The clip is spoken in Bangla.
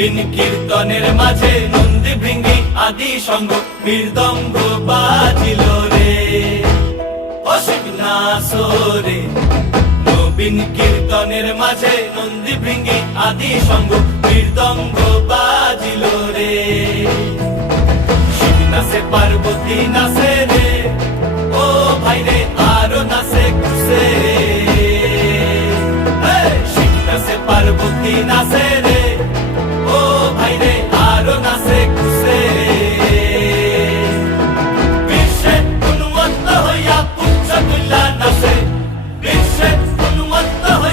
নবীন কীর্তনের মাঝে নন্দী ভৃঙ্গি আদি সঙ্গ মৃদঙ্গ বাজিল রে অসিক নাসরে। নবীন কীর্তনের মাঝে নন্দী ভৃঙ্গি আদি সঙ্গ মৃদঙ্গ বাজিল রে। শিব নাচে পার্বতী নাচে রে, ও ভাই রে আরো নাচে খুশে।